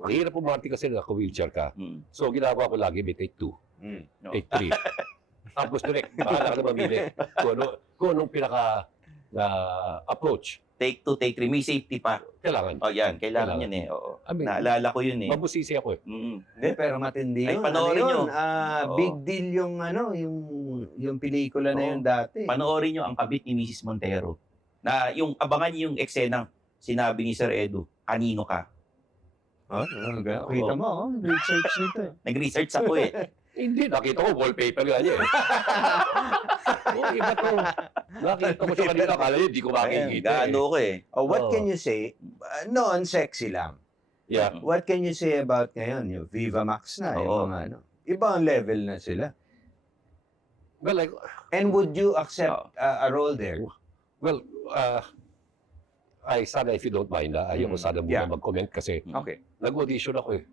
Hirap umarte kasi naka-wheelchair ka. Mm. So, ginagawa ko lagi may take 2, No. take 3. Tapos direct, bahala ka na mamili kung anong pinaka-approach. Take 2, take 3, may safety pa. Kailangan. Oh, yan, kailangan Kailangan. yun eh. Oo. I mean, Naalala ko yun eh. mabusisi ako eh. Hindi, pero matindi Ay, yun. panoorin Ano nyo. yun? Oo. Big deal yung pelikula na Oo. yun dati. Panoorin nyo ang kabit ni Mrs. Montero. Na yung abangan nyo yung eksenang sinabi ni Sir Edu, kanino ka? Kita mo, research nito eh. Nag-research ako eh. Hindi, nakita ko wallpaper nga niya eh. Oh, iba to. Nakita ko siya kanina, akala niya, di ko makikita eh. Gaano ko eh. What Oo. can you say? Noon, sexy lang. Yeah. What can you say about ngayon? Yung Viva Max na, Oo. yung mga ano. Iba ang level na sila. Well, like, And would you accept a role there? well, sana if you don't mind, ayoko sana muna Yeah. mag-comment kasi Okay. nag-audition ako eh.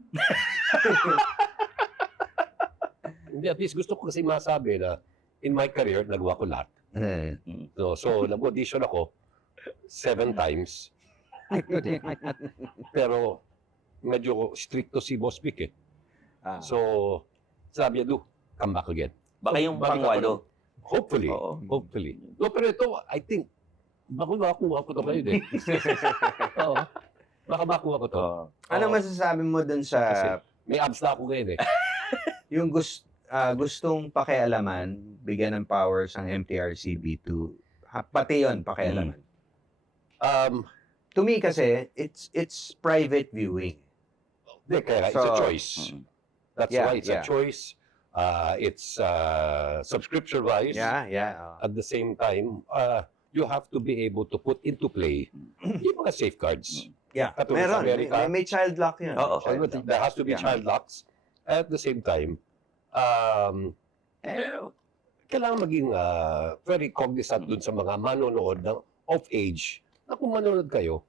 Hindi, at least gusto ko kasi masabi na in my career, nagawa ko lahat. So nag-audition ako 7 times. Pero medyo stricto si Boss Vic eh. So sabi niya, come back again. Baka yung Balik ako pangwalo. Hopefully. Oo. Hopefully. No, pero ito, I think, baka makuha ko ito ngayon eh. Oo. Baka makuha ko ito. Ano masasabi mo dun sa Kasi- May abs na ako ngayon eh. yung gustong pakialaman, bigyan ng powers ang MTRCB to pati yun, pakialaman. To me kasi, it's private viewing. Hindi, kaya it's a So, choice. That's yeah, why it's a yeah. choice. It's subscription-wise. Yeah. At the same time, you have to be able to put into play yung mga safeguards. Yeah. Katulad sa Meron. Amerika. May child lock yun. Oo. Child lock. There has to be Yeah. child locks. At the same time, kailangan maging very cognizant dun sa mga manonood ng of age. Na kung manonood kayo,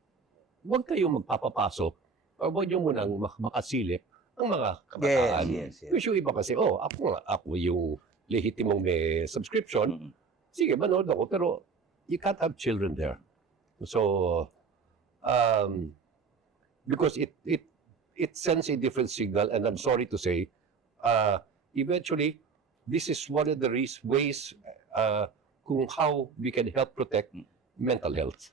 huwag kayong magpapapasok o huwag nyo munang makasilip ang mga kabataan. Yes. Kasi yung iba kasi, ako yung lehitimong may subscription. Sige, manood ako, pero you can't have children there. So, because it sends a different signal, and I'm sorry to say, eventually, this is one of the ways kung how we can help protect mental health.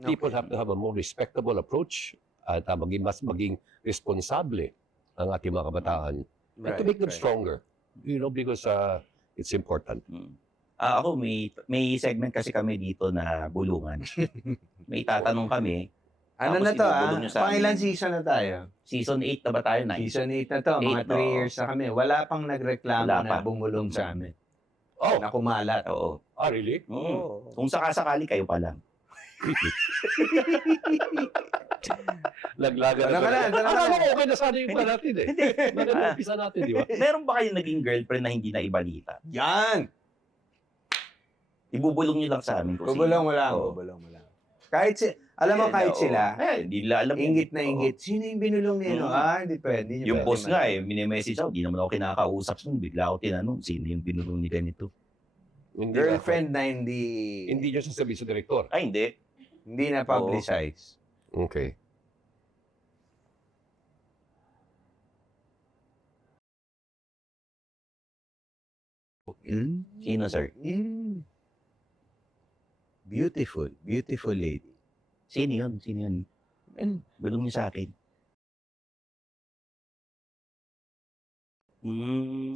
People have to have a more respectable approach at maging responsable ang ating mga kabataan. And to make them stronger, because it's important. Ako, may segment kasi kami dito na bulungan. May tatanong kami. Ano Tapos na to ibubulong nyo sa amin. Pangilan season na tayo? Season 8 na ba tayo? 9? Season 8 na to. Mga 8, 3 oo. years na kami. Wala pang nagreklamo Wala na pa. bumulong sa amin. Oh, Na kumalat. Oo. really? Kung sakasakali kayo pa lang. Laglagan Ano ka na? Akala ko okay na sana yung pa natin eh. Nag-umpisa natin, di ba? Meron ba kayong naging girlfriend na hindi na ibalita? Yan! Ibubulong nyo lang sa amin. kung Bubulong mo sino. lang. Oo. Bubulong mo lang. Alam mo, kahit Oo. sila, Hindi nila alam. ingit na ingit. Sino yung binulong niya? Hindi pwede. Hindi Yung pwede boss nga mini-message ako, di naman ako kinakausap. Bigla ako tinanong, sino yung binulong ni ganito? Girlfriend na hindi Hindi nyo sasabihin sa direktor. Ay, hindi. na publicize. Okay. Sino, sir? Beautiful. Beautiful lady. Sino yun? Sino yun? Bulong niyo sa akin.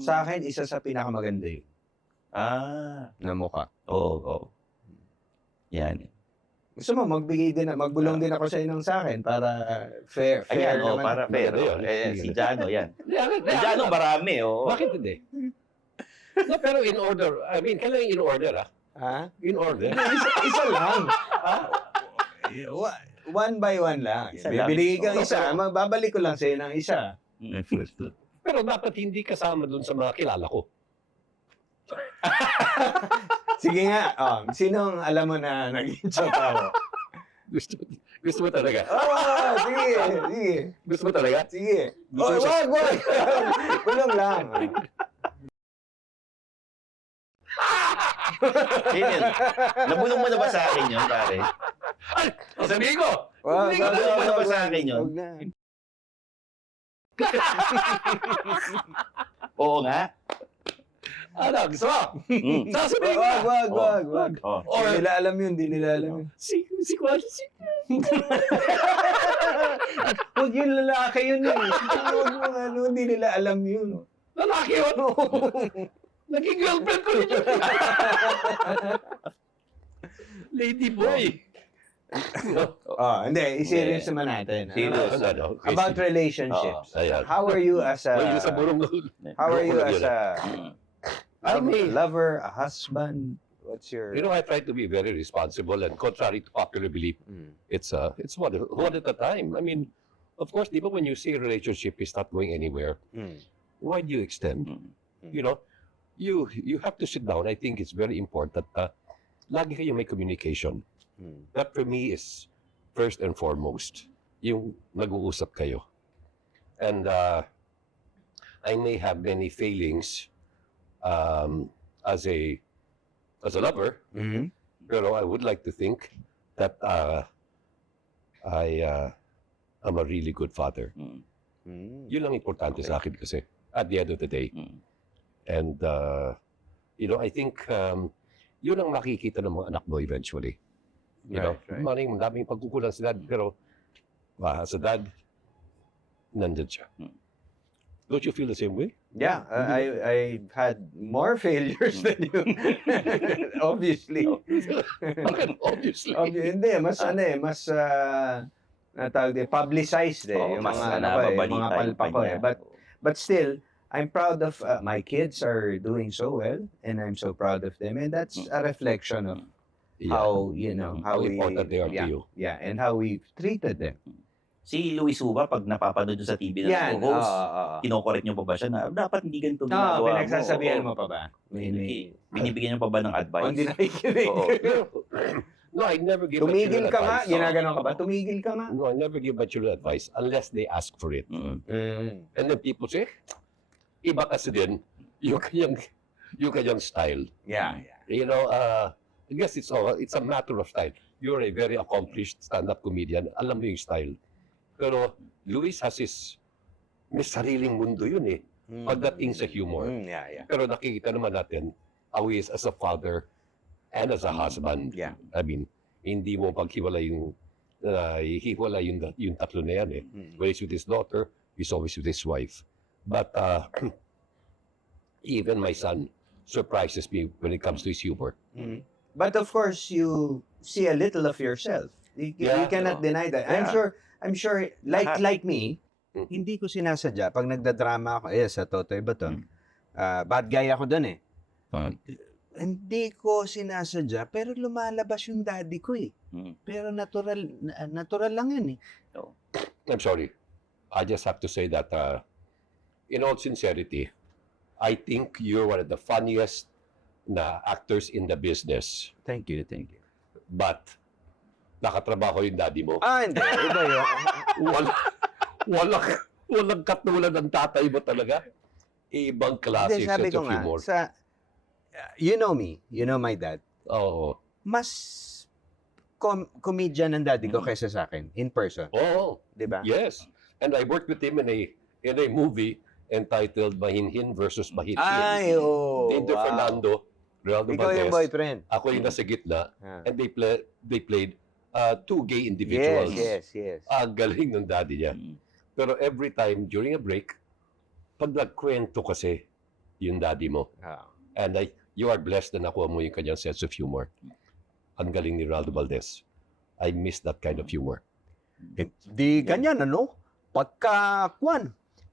Sa akin, isa sa pinakamaganda yun. Na mukha. Oo. Yan. Gusto mo, magbulong din ako sa inyo sa akin para fair Ayan, naman. para fair. Maganda yun. Si Jano, yan. Si Diyan, Jano, marami, oo. Bakit hindi? No, pero in order, kailangan in order Ha? In order. Isa lang. One by one lang. Isa lang. Bibili kang isa, babalik ko lang sa'yo ng isa. Pero dapat hindi kasama dun sa mga kilala ko. Sige nga, sinong alam mo na naging tsapaw? Gusto mo talaga? Sige, sige. Gusto mo talaga? Sige. Gusto mo siya- Wag. Kulong lang. Yun. Nabulong mo na ba sa akin yun, pare? Ay, sabihin ko! Wag, Nabulong mo na ba sa akin yun? Wag na. Oo nga. Ano, gusto mo? Mm. Sasabihin ko! Wag. Oh. Or, Hindi nila alam yun, hindi nila alam yun. si Kwasi, Huwag yung lalaki yun eh. Huwag mo hindi nila alam yun. lalaki yun! Naging girlfriend ko rin yun. Lady boy. Hindi, i-serious naman natin. Serious. About relationships. Ayan. How are you as a Well, sa burong lover, a husband? What's your... I try to be very responsible and contrary to popular belief, it's one at a time. I mean, of course, di ba when you say relationship is not going anywhere, why do you extend? You have to sit down. I think it's very important lagi kayo may communication. That for me is first and foremost, yung nag-uusap kayo. And I may have many failings as a lover, pero I would like to think that I am a really good father. Yun ang importante sa akin kasi at the end of the day. And I think yun ang makikita ng mga anak mo eventually. Maraming daming pagkukulang sa dad, pero sa dad, nandun siya. Don't you feel the same way? Yeah, I had more failures than you. Obviously. Obviously. Hindi, mas publicized yung mas mga mga palpa ko eh. But still, I'm proud of my kids are doing so well, and I'm so proud of them, and that's a reflection of how how important they are to you. Yeah, and how we treated them. Si Luis Uba, pag napapanood doon sa TV na nag-host, kinokorek niyo pa ba siya na dapat hindi ganito ginagawa mo? Pinagsasabihan mo pa ba? Binibigyan niyo pa ba ng advice? Hindi nakikinig. No, I never give Tumigil material ka nga, advice. ginaganon ka ba? Tumigil ka nga. No, I never give material advice unless they ask for it. And then people say, iba kasi din yung kanyang style. Yeah. I guess it's a matter of style. You're a very accomplished stand-up comedian. Alam mo yung style. Pero Luis has may sariling mundo yun eh. Pagdating sa humor. Pero nakikita naman natin how he is as a father and as a husband. Yeah. I mean, hindi mo paghiwalay yung tatlo na yan eh. When he's with his daughter, he's always with his wife. But even my son surprises me when it comes to his humor. But of course, you see a little of yourself. You cannot deny that. Yeah. I'm sure, like me, hindi ko sinasadya. Pag nagdadrama ako, sa Totoy Baton, bad guy ako doon eh. Hindi ko sinasadya, pero lumalabas yung daddy ko eh. Pero natural lang yun eh. I'm sorry. I just have to say that, in all sincerity, I think you're one of the funniest na actors in the business. Thank you. But, nakatrabaho yung daddy mo. Hindi. Iba yun. Walang katulad ng tatay mo talaga. Ibang klase Sabi sense ko of nga, humor. you know me, you know my dad. Oo. Mas comedian ng daddy ko kaysa sa akin, in person. Oo. Diba? Yes. And I worked with him in a movie entitled Mahinhin versus Mahinhin. Tinder Fernando, Ronaldo Ikaw yung Valdez. boyfriend. Ako yung nasa gitna. Ah. And they played two gay individuals. Yes. Ang galing ng daddy niya. Pero every time during a break, pag nagkwento kasi yung daddy mo, and you are blessed na nakuha mo yung kanyang sense of humor. Ang galing ni Ronaldo Valdez. I miss that kind of humor. Di ganyan,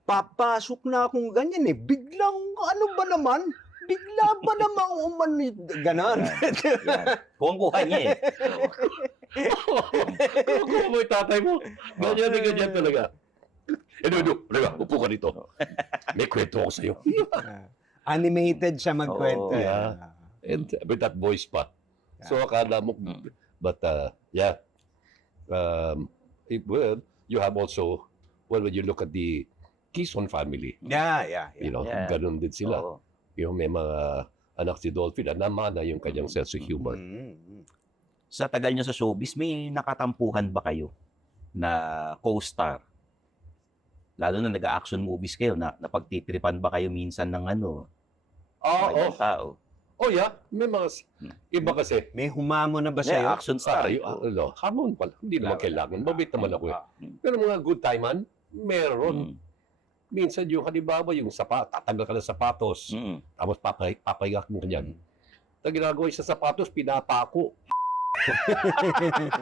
papasok na akong ganyan eh. Biglang, bigla ba namang ganon. Kuha niya eh. Kung mo yung tatay mo, ganyan talaga. Upo ka dito. May kwento ako sa'yo. Animated siya magkwento. Oo, yeah. And with that voice pa. So, akala mo, but yeah. Well, you have also, well, when you look at the Quezon family, Yeah. you know, Yeah. ganun din sila. Oo. Yung may mga anak si Dolphin, namana yung kanyang sense of humor. Sa tagal nyo sa showbiz, may nakatampuhan ba kayo na co-star? Lalo na nag-action movies kayo, napagtitripan ba kayo minsan ng ibang tao? Oh yeah, may mga iba kasi. May humamo na ba Yeah, sa'yo? action star. Hamon pala. Hindi naman kailangan. Mabait naman ako eh. Pero mga good time man, meron. Minsan yung halimbawa yung tatanggal ka ng sapatos, tapos papahiga mo kanyan. Ang ginagawa yung sa sapatos, pinapako.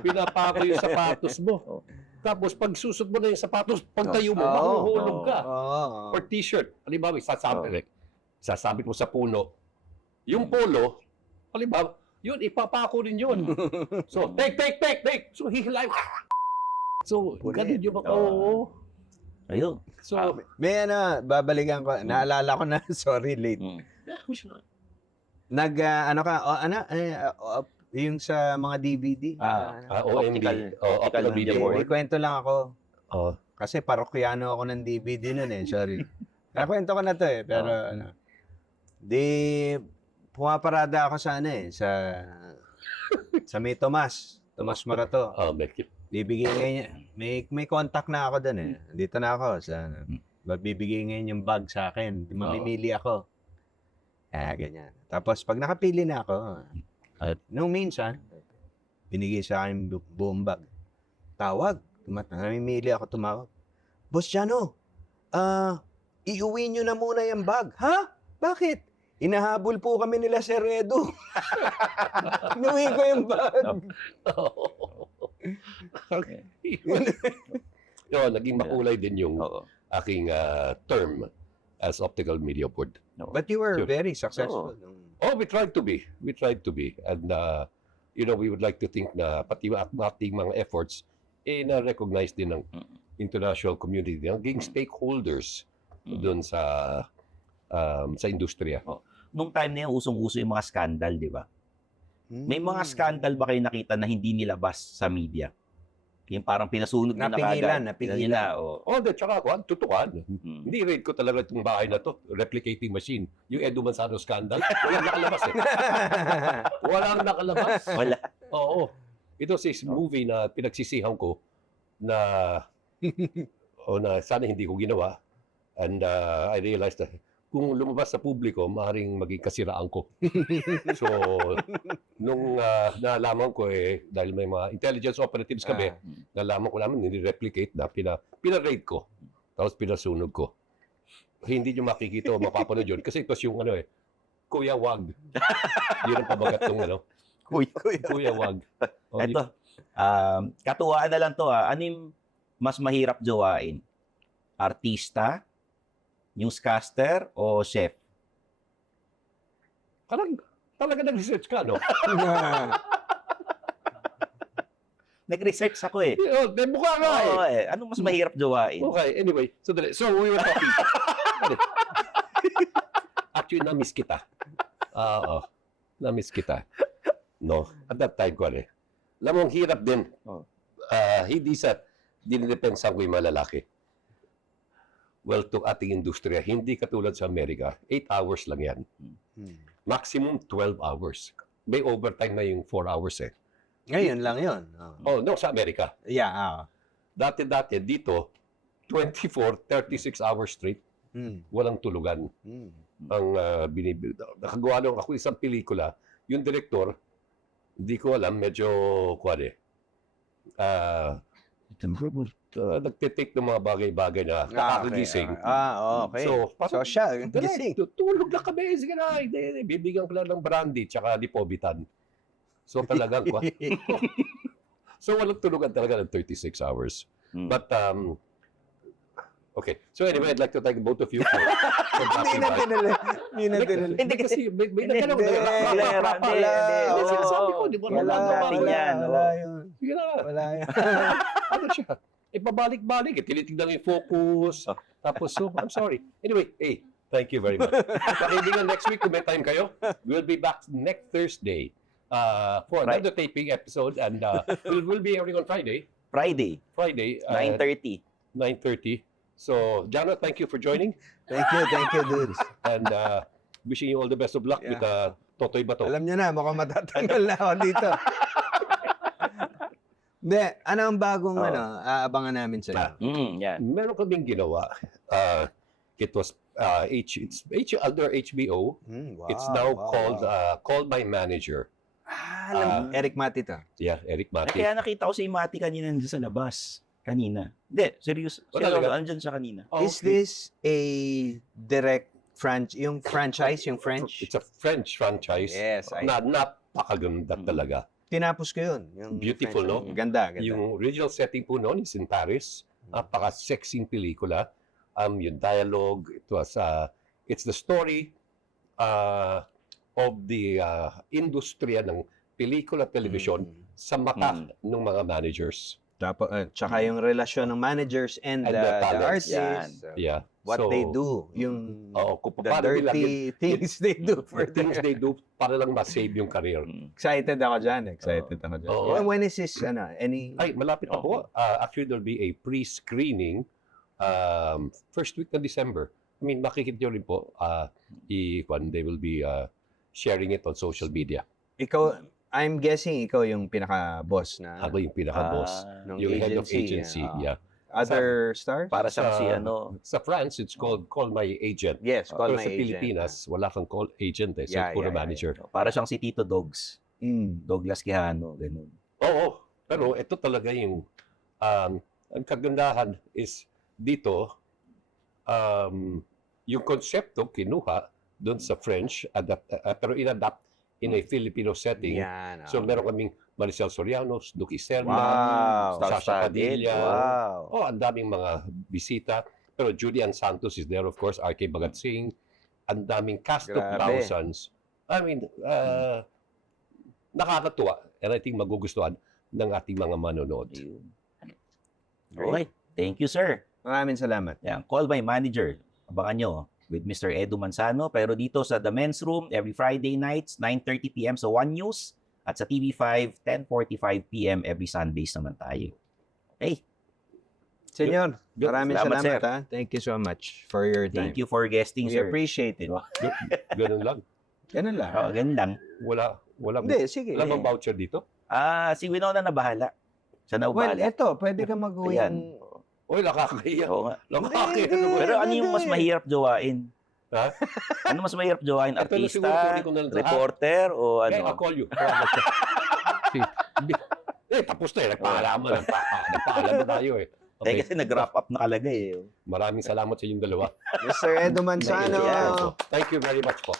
Pinapako yung sapatos mo. Tapos pag susot mo na yung sapatos, pag tayo mo, mahuhulog ka. Or t-shirt. Halimbawa, sasabit mo sa puno. Yung polo, halimbawa, yun, ipapako rin yun. So, take. So, hihilay. So, ganun yung mga, Ayun. So, May babalikan ko. Naalala ko na, sorry, late. Yung sa mga DVD. OMB. Optical Video. May kwento lang ako. Oh. Kasi parokyano ako ng DVD nun sorry. Nakwento ko na to pero pumaparada ako sa sa may Tomas Marato. Bibigay ngayon, may contact na ako doon Dito na ako bibigay ngayon yung bag sa akin. Mamimili ako. Ganyan. Tapos pag nakapili na ako, nung minsan, binigay sa akin buong bag. Tawag. Namimili ako tumawag. Boss Jano, iuwi nyo na muna yung bag. Ha? Bakit? Inahabol po kami nila Sir Edo. Inuwi ko yung bag. Naging makulay din yung aking term as optical media board. But you were very successful. We tried to be. And, we would like to think na pati ating mga efforts, na-recognize din ng international community, naging stakeholders doon sa industriya. Nung time na yun, usong-uso yung mga scandal, di ba? May mga scandal ba kayo nakita na hindi nilabas sa media? Yung parang pinasunog na Napigilan. Tsaka ako, tutukan. Hindi raid ko talaga itong bahay na to. Replicating machine. Yung Edu Manzano scandal, walang nakalabas Walang nakalabas. Wala. Oo. Ito si movie na pinagsisihan ko na na sana hindi ko ginawa. And I realized that kung lumabas sa publiko, maaaring maging kasiraan ko. So, nung nalaman ko dahil may mga intelligence operatives kami, nalaman ko namin, nire-replicate na, pina-raid ko. Tapos pinasunog ko. Hindi nyo makikita o mapapanood yun. Kasi ito yung Kuya Wag. Yun ang pabagat ng Kuya Wag. Ito, katuwaan na lang to Ano yung mas mahirap jowain? Artista, newscaster, o chef? Talaga nag-research ka, no? Nag-research ako Mukha nga Ano mas mahirap jowain? Okay, anyway. So we were talking. Actually, na-miss kita. Na-miss kita. No? At that time ko alam mo, ang hirap din. Hindi dinidepensa ko yung mga lalaki. Well, to ating industriya, hindi katulad sa Amerika, 8 hours lang yan. Maximum 12 hours. May overtime na yung 4 hours Ngayon lang yun. No, sa Amerika. Yeah. Dati, dito, 24, 36 hours straight. Walang tulugan. Ang nakagawa lang ako isang pelikula, yung director, hindi ko alam, medyo nagtitake ng mga bagay-bagay na nakakagising. Okay. So siya, gising. Tulog na kami. Sige na. Bibigyan ko lang ng brandy tsaka lipobitan. So talagang So walang tulugan talaga ng 36 hours. But Okay. So anyway, I'd like to thank both of you for Hindi dropping na by. tinali. Hindi na tinali. Hindi kasi may nagkaroon Hindi. Hindi, sinasabi ko, di ba? Wala, Nababalik wala, yan. wala yun. Sige na. Wala yun. Ano siya? Pabalik-balik. Tinitignan yung focus. Tapos, so, I'm sorry. Anyway, hey, thank you very much. Pakinggan next week kung may time kayo. We'll be back next Thursday for another taping episode. And we'll be airing on Friday. Friday, 9:30. 9:30. So, Jano, thank you for joining. Thank you, dudes. And wishing you all the best of luck with Totoy Bato. Alam niyo na, mukhang matatanggal na ako dito. Hindi, ano ang bagong aabangan namin sa'yo? Yan. Meron kaming ginawa. It was it's under HBO. Wow, It's now wow, called wow. Call My Manager. Alam, Eric Matita. Yeah, Eric Mati. Kaya nakita ko si Mati kanina nandun sa labas. Kanina. Hindi, serious. Wala Seryoso, talaga? andyan siya kanina. Oh, Is this a direct yung franchise, yung French? It's a French franchise. Yes, Na napakaganda talaga. Tinapos ko yun. Yung Beautiful, French. no? Ganda. Yung original setting po noon is in Paris. Napaka-sexing pelikula. Yung dialogue, it's the story of the industriya ng pelikula at television sa mata ng mga managers. Tapos, tsaka yung relasyon ng managers and And the the talents. artists. Yeah. What So, they do. Yung kung the paano nila dirty things they do for the things they do para lang ma-save yung career. Excited ako dyan. Excited ako dyan. Oo. When is this, any... Ay, malapit na po. Actually, there'll be a pre-screening first week ng December. I mean, makikita nyo rin po when they will be sharing it on social media. Ikaw, I'm guessing ikaw yung pinaka-boss na Ako yung pinaka-boss. ng Yung head of agency. Yeah. Other stars? Para sa si Sa France, it's called Call My Agent. Yes, call Pero my sa agent. Pilipinas, wala kang call agent eh. So, Yeah, puro yeah, manager. Para siyang si Tito Dogs. Douglas Quijano, ganun. Oo. Pero ito talaga yung ang kagandahan is dito yung konsepto kinuha doon sa French pero inadapt in a Filipino setting. Yan. So meron kaming Maricel Sorianos, Duque Serna, Wow. Sasha Padilla. Wow. Oh, ang daming mga bisita. Pero Julian Santos is there, of course, RK Bagatsing. Ang daming cast of Grabe. thousands. I mean, nakakatuwa. And I think magugustuhan ng ating mga manonood. Ayun. Okay. Thank you, sir. Maraming salamat. Yan. Call My Manager. Abangan nyo with Mr. Edu Manzano. Pero dito sa The Men's Room, every Friday nights, 9:30 p.m. sa One News. At sa TV5, 10:45 p.m. every Sundays naman tayo. Okay. Senyor, maraming Salamat, salamat, sir. ha. Thank you so much for your time. Thank you for guesting, We sir. appreciate it. Ganun lang. Ganun lang. Oh, ganun lang. Wala Hindi, sige. bang voucher dito? Si Winona na bahala. Siya na Well, bahala. eto, pwede ka mag-uwi. Ayan. Uy, nakakahiya. Oo nga. Nakakahiya Hindi, naman. Pero ano yung mas mahirap jowain? Ha? Ano mas mahirap jowain? Ito na siguro Artista, kunin ko na lang. reporter, o Okay, I'll ano? call you. Tapos na eh. Nagpaalaman. Nagpaalam na tayo eh. Okay. Kasi nag-wrap up nakalagay eh. Maraming salamat sa inyong dalawa. Mr. Edu Manzano. Yeah. Thank you very much po.